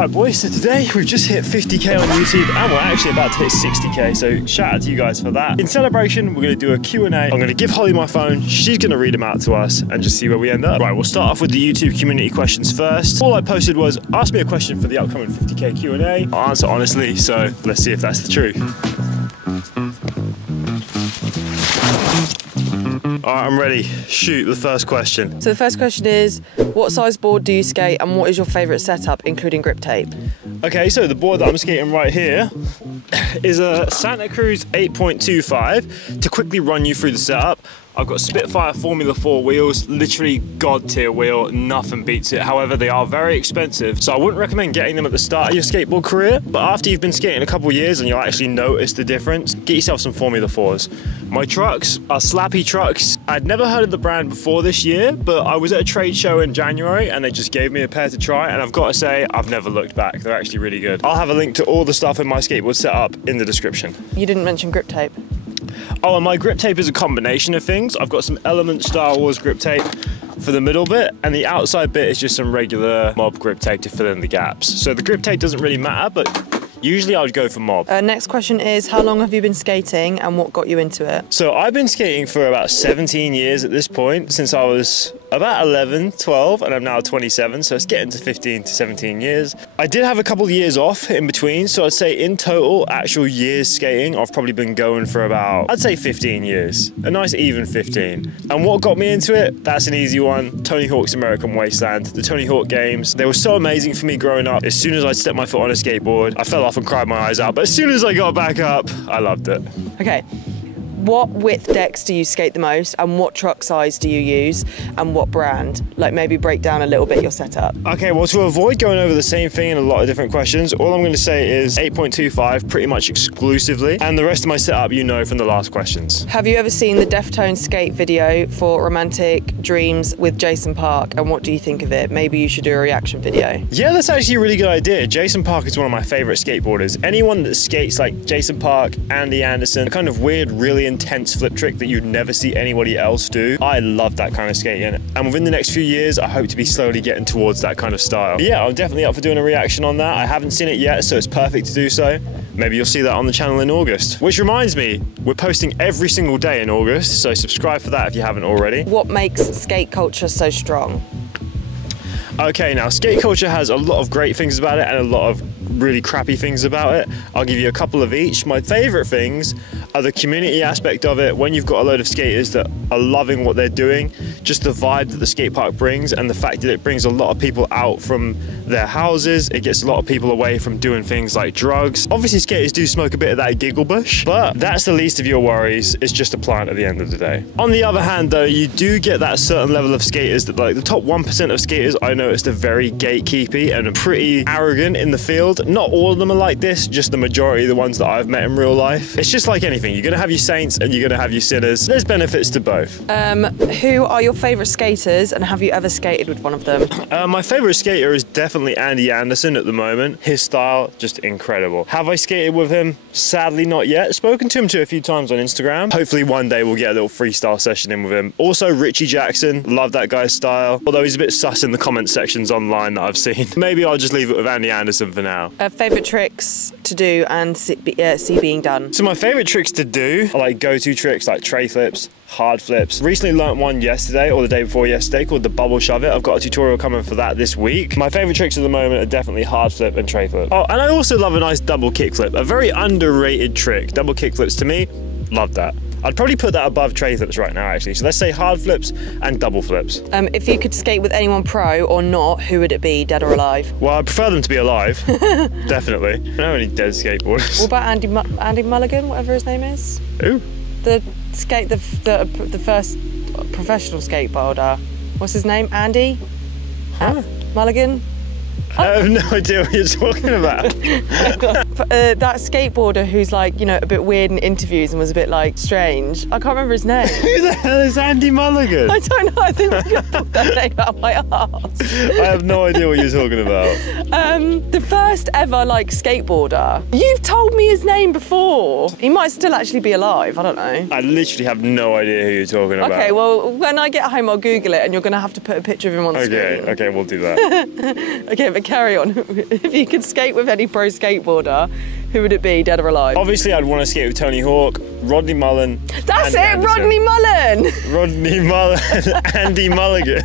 Alright boys, so today we've just hit 50k on YouTube and we're actually about to hit 60k, so shout out to you guys for that. In celebration, we're going to do a Q&A. I'm going to give Holly my phone, she's going to read them out to us and just see where we end up. Right, we'll start off with the YouTube community questions first. All I posted was, ask me a question for the upcoming 50k Q&A. I'll answer honestly, so let's see if that's the truth. Alright, I'm ready. Shoot the first question. So the first question is, what size board do you skate and what is your favourite setup, including grip tape? Okay, so the board that I'm skating right here is a Santa Cruz 8.25. To quickly run you through the setup, I've got Spitfire Formula 4 wheels, literally god tier wheel, nothing beats it. However, they are very expensive, so I wouldn't recommend getting them at the start of your skateboard career, but after you've been skating a couple of years and you'll actually notice the difference, get yourself some Formula 4s. My trucks are Slappy trucks. I'd never heard of the brand before this year, but I was at a trade show in January and they just gave me a pair to try, and I've got to say, I've never looked back. They're actually really good. I'll have a link to all the stuff in my skateboard setup in the description. You didn't mention grip tape. Oh, and my grip tape is a combination of things. I've got some Element Star Wars grip tape for the middle bit, and the outside bit is just some regular Mob grip tape to fill in the gaps. So the grip tape doesn't really matter, but usually I would go for Mob. Next question is, how long have you been skating and what got you into it? So I've been skating for about 17 years at this point, since I was about 11, 12, and I'm now 27, so it's getting to 15 to 17 years. I did have a couple of years off in between, so I'd say in total, actual years skating, I've probably been going for about, I'd say 15 years. A nice even 15. And what got me into it? That's an easy one. Tony Hawk's American Wasteland. The Tony Hawk games, they were so amazing for me growing up. As soon as I stepped my foot on a skateboard, I fell off and cried my eyes out, but as soon as I got back up, I loved it. Okay. What width decks do you skate the most and what truck size do you use and what brand? Like maybe break down a little bit your setup. Okay, well, to avoid going over the same thing in a lot of different questions, all I'm going to say is 8.25 pretty much exclusively, and the rest of my setup you know from the last questions. Have you ever seen the Deftones skate video for Romantic Dreams with Jason Park, and what do you think of it? Maybe you should do a reaction video. Yeah, that's actually a really good idea. Jason Park is one of my favorite skateboarders. Anyone that skates like Jason Park, Andy Anderson, a kind of weird, really intense flip trick that you'd never see anybody else do. I love that kind of skating, and within the next few years I hope to be slowly getting towards that kind of style. But yeah, I'm definitely up for doing a reaction on that. I haven't seen it yet, so it's perfect to do so. Maybe you'll see that on the channel in August. Which reminds me, we're posting every single day in August, so subscribe for that if you haven't already. What makes skate culture so strong? Okay, now skate culture has a lot of great things about it and a lot of really crappy things about it. I'll give you a couple of each. My favorite things are the community aspect of it, when you've got a load of skaters that are loving what they're doing, just the vibe that the skate park brings, and the fact that it brings a lot of people out from their houses. It gets a lot of people away from doing things like drugs. Obviously skaters do smoke a bit of that giggle bush, but that's the least of your worries. It's just a plant at the end of the day. On the other hand though, you do get that certain level of skaters that, like the top 1% of skaters I noticed, are very gatekeepy and are pretty arrogant in the field. Not all of them are like this, just the majority of the ones that I've met in real life. It's just like anything. You're gonna have your saints and you're gonna have your sinners. There's benefits to both. Who are your favourite skaters and have you ever skated with one of them? My favourite skater is definitely Andy Anderson at the moment. His style, just incredible. Have I skated with him? Sadly not yet. Spoken to him a few times on Instagram. Hopefully one day we'll get a little freestyle session in with him. Also Richie Jackson, love that guy's style. Although he's a bit sus in the comment sections online that I've seen. Maybe I'll just leave it with Andy Anderson for now. Favourite tricks to do and see being done? So my favourite tricks to do are like go-to tricks like tray flips, hard flips. Recently learnt one yesterday or the day before yesterday called the bubble shove it. I've got a tutorial coming for that this week. My favourite tricks at the moment are definitely hard flip and tray flip. Oh, and I also love a nice double kick flip, a very underrated trick. Double kick flips to me, love that. I'd probably put that above tray flips right now actually. So let's say hard flips and double flips. If you could skate with anyone pro or not, who would it be, dead or alive? Well, I prefer them to be alive, definitely. I don't know any dead skateboarders. What about Andy Mulligan, whatever his name is? Who? The first professional skateboarder. What's his name? Andy? Huh? Mulligan? I have no idea what you're talking about. That skateboarder who's like, you know, a bit weird in interviews and was a bit like strange. I can't remember his name. Who the hell is Andy Mulligan? I don't know, I think I could put that name out my arse. I have no idea what you're talking about. The first ever like skateboarder. You've told me his name before. He might still actually be alive, I don't know. I literally have no idea who you're talking about. Okay, well, when I get home I'll Google it and you're gonna have to put a picture of him on the screen. Okay, we'll do that. Okay, but to carry on. If you could skate with any pro skateboarder, who would it be, dead or alive? Obviously, I'd want to skate with Tony Hawk, Rodney Mullen. That's Andy it, Anderson. Rodney Mullen! Rodney Mullen, Andy Mulligan.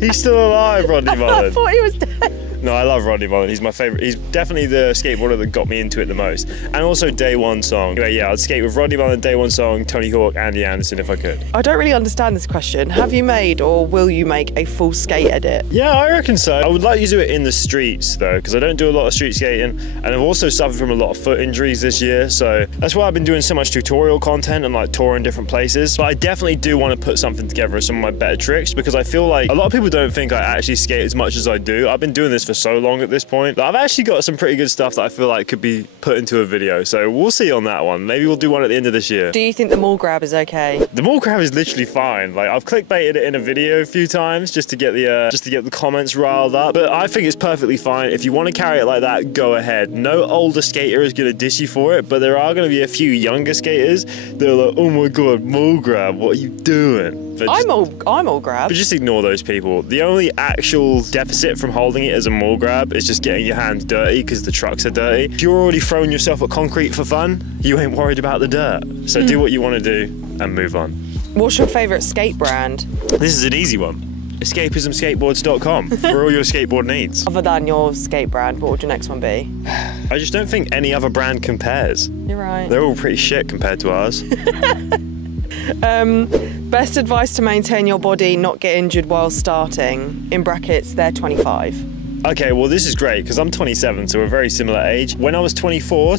He's still alive, Rodney I Mullen. thought he was dead. No, I love Rodney Mullen. He's my favourite. He's definitely the skateboarder that got me into it the most. And also Day One Song. Anyway, yeah, I'd skate with Rodney Mullen, Day One Song, Tony Hawk, Andy Anderson if I could. I don't really understand this question. Have you made or will you make a full skate edit? Yeah, I reckon so. I would like to do it in the streets though, because I don't do a lot of street skating, and I've also suffered from a lot of foot injuries this year, so that's why I've been doing so much tutorial content and like touring different places. But I definitely do want to put something together of some of my better tricks, because I feel like a lot of people don't think I actually skate as much as I do. I've been doing this for so long at this point that I've actually got some pretty good stuff that I feel like could be put into a video, so we'll see on that one. Maybe we'll do one at the end of this year. Do you think the mall grab is okay? The mall grab is literally fine. Like, I've clickbaited it in a video a few times just to get the comments riled up, but I think it's perfectly fine. If you want to carry it like that, go ahead. No older skater is going to diss you for it, but there are going to be a few younger skaters that are like, oh my god, mall grab, what are you doing? I'm all grab. But just ignore those people. The only actual deficit from holding it as a mall grab is just getting your hands dirty because the trucks are dirty. If you're already throwing yourself at concrete for fun, you ain't worried about the dirt. So do what you want to do and move on. What's your favourite skate brand? This is an easy one. escapismskateboards.com for all your skateboard needs. Other than your skate brand, what would your next one be? I just don't think any other brand compares. You're right. They're all pretty shit compared to ours. Best advice to maintain your body, not get injured while starting. In brackets, they're 25. Okay, well this is great because I'm 27, so we're very similar age. When I was 23,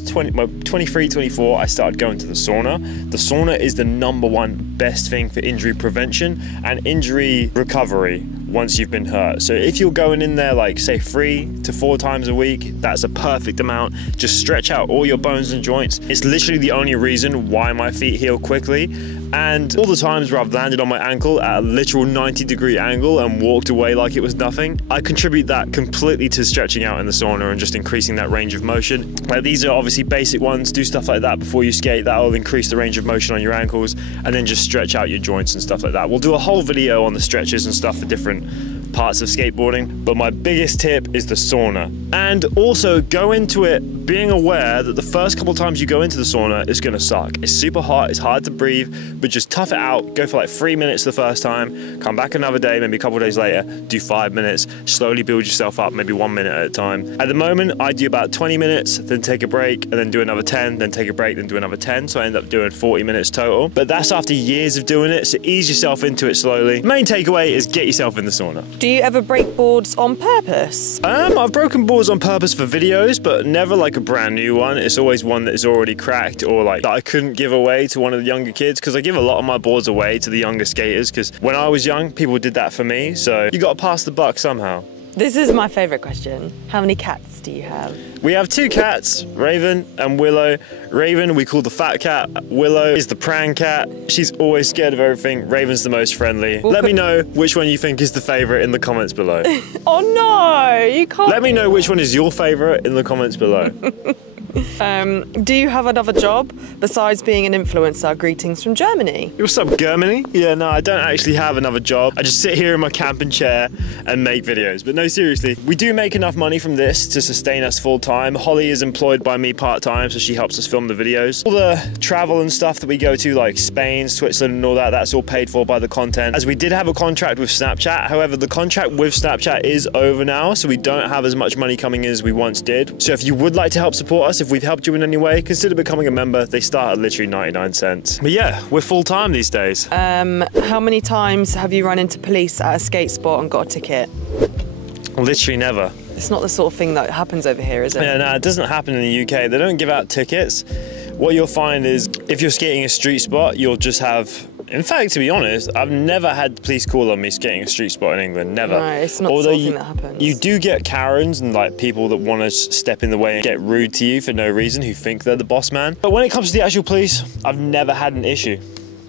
24, I started going to the sauna. The sauna is the #1 best thing for injury prevention and injury recovery once you've been hurt. So if you're going in there like say 3 to 4 times a week, that's a perfect amount. Just stretch out all your bones and joints. It's literally the only reason why my feet heal quickly. And all the times where I've landed on my ankle at a literal 90-degree angle and walked away like it was nothing, I contribute that completely to stretching out in the sauna and just increasing that range of motion. Like, these are obviously basic ones. Do stuff like that before you skate. That will increase the range of motion on your ankles, and then just stretch out your joints and stuff like that. We'll do a whole video on the stretches and stuff for different parts of skateboarding, but my biggest tip is the sauna. And also go into it being aware that the first couple times you go into the sauna is gonna suck. It's super hot, it's hard to breathe, but just tough it out. Go for like 3 minutes the first time, come back another day, maybe a couple days later, do 5 minutes, slowly build yourself up, maybe 1 minute at a time. At the moment, I do about 20 minutes, then take a break, and then do another 10, then take a break, then do another 10, so I end up doing 40 minutes total. But that's after years of doing it, so ease yourself into it slowly. Main takeaway is get yourself in the sauna. Do you ever break boards on purpose? I've broken boards on purpose for videos, but never like a brand new one. It's always one that is already cracked or like that I couldn't give away to one of the younger kids, because I give a lot of my boards away to the younger skaters, because when I was young, people did that for me. So you got to pass the buck somehow. This is my favourite question. How many cats do you have? We have 2 cats, Raven and Willow. Raven we call the fat cat. Willow is the pran cat. She's always scared of everything. Raven's the most friendly. Let me know which one you think is the favourite in the comments below. Oh no, you can't. Let me know which one is your favourite in the comments below. Do you have another job besides being an influencer? Greetings from Germany. What's up, Germany? Yeah, no, I don't actually have another job. I just sit here in my camping chair and make videos. But no, seriously, we do make enough money from this to sustain us full time. Holly is employed by me part-time, so she helps us film the videos. All the travel and stuff that we go to, like Spain, Switzerland and all that, that's all paid for by the content. As we did have a contract with Snapchat, however, the contract with Snapchat is over now, so we don't have as much money coming in as we once did. So if you would like to help support us, if we've helped you in any way, consider becoming a member. They start at literally 99 cents. But yeah, we're full time these days. How many times have you run into police at a skate spot and got a ticket? Literally never. It's not the sort of thing that happens over here, is it? Yeah, no, it doesn't happen in the UK. They don't give out tickets. What you'll find is if you're skating a street spot, you'll just have... In fact, to be honest, I've never had the police call on me skating a street spot in England, never. No, it's not the sort of thing that happens. You do get Karens and like people that want to step in the way and get rude to you for no reason, who think they're the boss man. But when it comes to the actual police, I've never had an issue.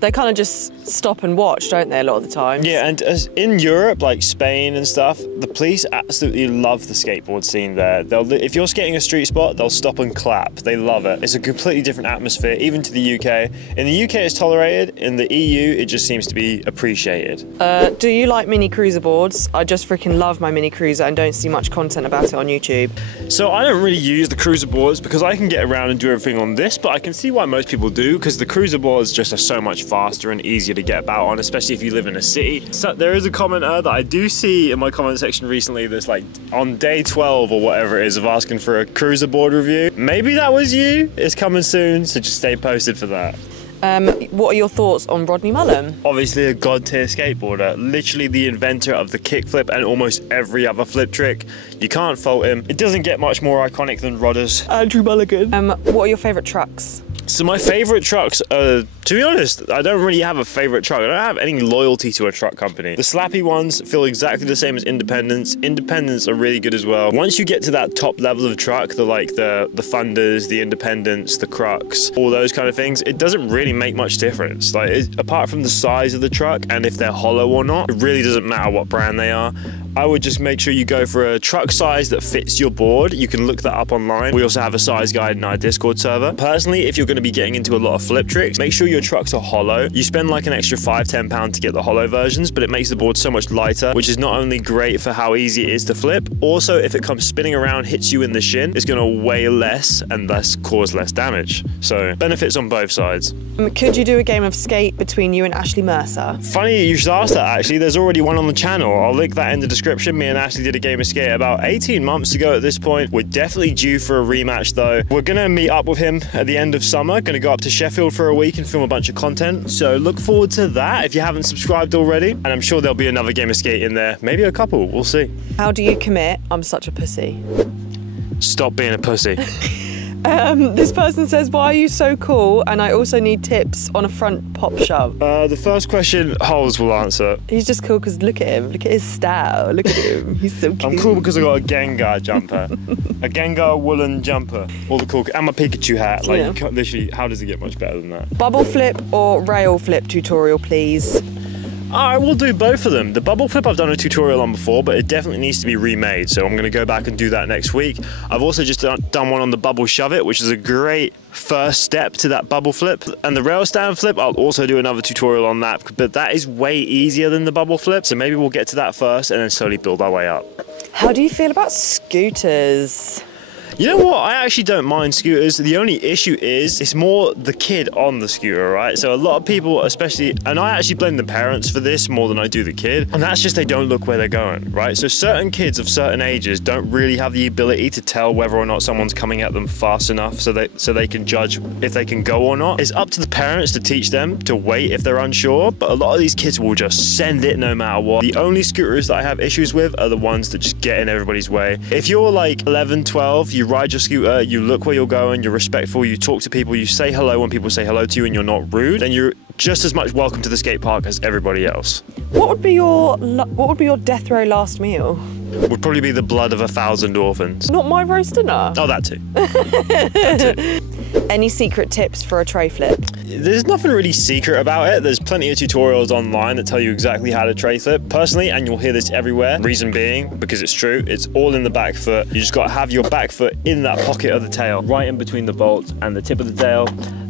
They kind of just stop and watch, don't they, a lot of the time? Yeah, and in Europe, like Spain and stuff, the police absolutely love the skateboard scene there. If you're skating a street spot, they'll stop and clap. They love it. It's a completely different atmosphere, even to the UK. In the UK, it's tolerated. In the EU, it just seems to be appreciated. Do you like mini cruiser boards? I just freaking love my mini cruiser and don't see much content about it on YouTube. So I don't really use the cruiser boards because I can get around and do everything on this, but I can see why most people do, because the cruiser boards just are so much faster and easier to get about on, especially if you live in a city. So there is a commenter that I do see in my comment section recently that's like on day 12 or whatever it is of asking for a cruiser board review. Maybe that was you. It's coming soon, so just stay posted for that. What are your thoughts on Rodney Mullen? Obviously a god tier skateboarder, literally the inventor of the kickflip and almost every other flip trick. You can't fault him. It doesn't get much more iconic than Rodders. Andrew Mulligan. What are your favourite trucks? So my favourite trucks are, to be honest, I don't really have a favourite truck. I don't have any loyalty to a truck company. The slappy ones feel exactly the same as Independents. Independents are really good as well. Once you get to that top level of truck, the Thunders, the Independents, the Crux, all those kind of things, it doesn't really make much difference. Apart from the size of the truck and if they're hollow or not, it really doesn't matter what brand they are. I would just make sure you go for a truck size that fits your board. You can look that up online. We also have a size guide in our Discord server. Personally, if you're going to be getting into a lot of flip tricks, make sure your trucks are hollow. You spend like an extra £5–10 to get the hollow versions, but it makes the board so much lighter, which is not only great for how easy it is to flip, also if it comes spinning around, hits you in the shin, it's going to weigh less and thus cause less damage. So benefits on both sides. Could you do a game of skate between you and Ashley Mercer? Funny you should ask that, actually. There's already one on the channel. I'll link that in the description. Me and Ashley did a game of skate about 18 months ago at this point. We're definitely due for a rematch though. We're gonna meet up with him at the end of summer. Gonna go up to Sheffield for a week and film a bunch of content. So look forward to that if you haven't subscribed already. And I'm sure there'll be another game of skate in there. Maybe a couple, we'll see. How do you commit? I'm such a pussy. Stop being a pussy. This person says, why are you so cool? And I also need tips on a front pop shove. The first question, Holes will answer. He's just cool because look at him. Look at his style. Look at him. He's so cute. I'm cool because I got a Gengar jumper. A Gengar woolen jumper. All the cool, and my Pikachu hat. Like, Yeah. you can't, literally, how does it get much better than that? Bubble flip or rail flip tutorial, please. Alright, we'll do both of them. The bubble flip I've done a tutorial on before, but it definitely needs to be remade, so I'm going to go back and do that next week. I've also just done one on the bubble shove it, which is a great first step to that bubble flip. And the rail stand flip, I'll also do another tutorial on that, but that is way easier than the bubble flip, so maybe we'll get to that first and then slowly build our way up. How do you feel about scooters? You know what? I actually don't mind scooters. The only issue is it's more the kid on the scooter, right? So a lot of people, especially, and I actually blame the parents for this more than I do the kid, and that's just they don't look where they're going, right? So certain kids of certain ages don't really have the ability to tell whether or not someone's coming at them fast enough so they can judge if they can go or not. It's up to the parents to teach them to wait if they're unsure, but a lot of these kids will just send it no matter what. The only scooters that I have issues with are the ones that just get in everybody's way. If you're like 11, 12, you ride your scooter, you look where you're going, you're respectful, you talk to people, you say hello when people say hello to you and you're not rude, then you're just as much welcome to the skate park as everybody else. What would be your death row last meal? Would probably be the blood of 1,000 orphans. Not my roast dinner. Oh, that too. That too. Any secret tips for a tray flip? There's nothing really secret about it. There's plenty of tutorials online that tell you exactly how to tray flip. Personally, and you'll hear this everywhere, reason being, because it's true, it's all in the back foot. You just gotta have your back foot in that pocket of the tail, right in between the bolt and the tip of the tail.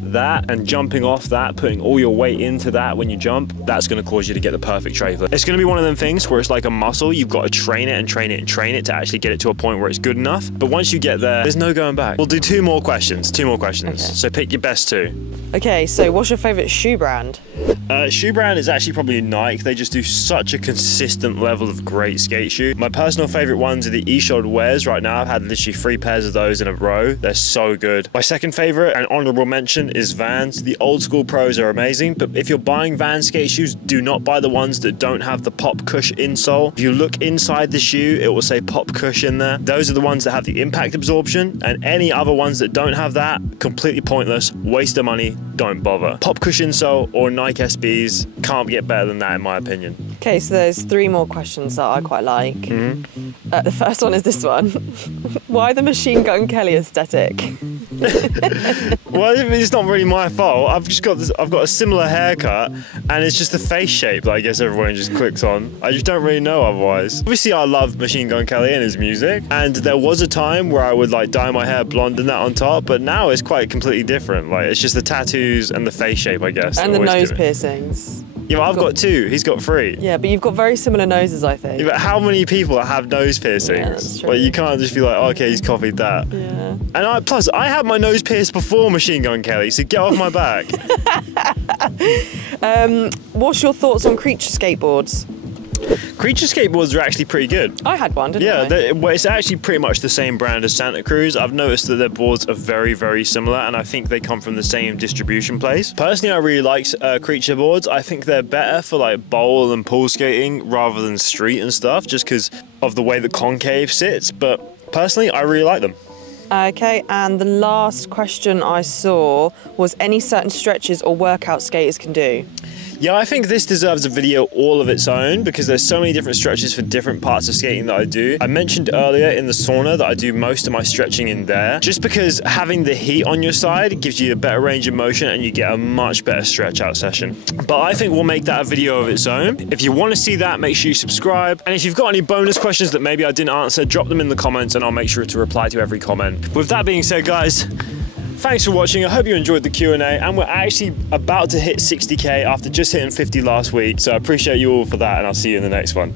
That and jumping off that, putting all your weight into that when you jump, that's going to cause you to get the perfect tray flip. It's going to be one of them things where it's like a muscle. You've got to train it and train it and train it to actually get it to a point where it's good enough. But once you get there, there's no going back. We'll do two more questions. Okay. So pick your best two. Okay, so what's your favorite shoe brand? Shoe brand is actually probably Nike. They just do such a consistent level of great skate shoe. My personal favorite ones are the e-shod Webz. Right now, I've had literally 3 pairs of those in a row. They're so good. My second favorite and honorable mention is Vans. The old school pros are amazing, but if you're buying Vans skate shoes, do not buy the ones that don't have the pop cush insole. If you look inside the shoe, it will say pop cush in there. Those are the ones that have the impact absorption, and any other ones that don't have that, completely pointless, waste of money, don't bother. Pop cush insole or Nike SBs can't get better than that in my opinion. Okay, so there's 3 more questions that I quite like. The first one is this one. Why the Machine Gun Kelly aesthetic? Well, it's not really my fault. I've got a similar haircut, and it's just the face shape that I guess everyone just clicks on. I just don't really know otherwise. Obviously, I love Machine Gun Kelly and his music, and there was a time where I would like dye my hair blonde and that on top, but now it's quite completely different. Like, it's just the tattoos and the face shape, I guess. And the nose piercings. Yeah, well, I've got 2. He's got 3. Yeah, but you've got very similar noses, I think. Yeah, but how many people have nose piercings? Yeah, that's true. Like, you can't just be like, oh, okay, he's copied that. Yeah. And plus, I had my nose pierced before Machine Gun Kelly, so get off my back. What's your thoughts on Creature skateboards? Creature skateboards are actually pretty good. I had one, didn't I? Well, it's actually pretty much the same brand as Santa Cruz. I've noticed that their boards are very, very similar, and I think they come from the same distribution place. Personally, I really like Creature boards. I think they're better for like bowl and pool skating rather than street and stuff, just because of the way the concave sits. But personally, I really like them. Okay, and the last question I saw was any certain stretches or workouts skaters can do? Yeah, I think this deserves a video all of its own because there's so many different stretches for different parts of skating that I do. I mentioned earlier in the sauna that I do most of my stretching in there, just because having the heat on your side gives you a better range of motion and you get a much better stretch out session. But I think we'll make that a video of its own. If you want to see that, make sure you subscribe. And if you've got any bonus questions that maybe I didn't answer, drop them in the comments and I'll make sure to reply to every comment. With that being said, guys, thanks for watching. I hope you enjoyed the Q&A, and we're actually about to hit 60K after just hitting 50 last week. So I appreciate you all for that, and I'll see you in the next one.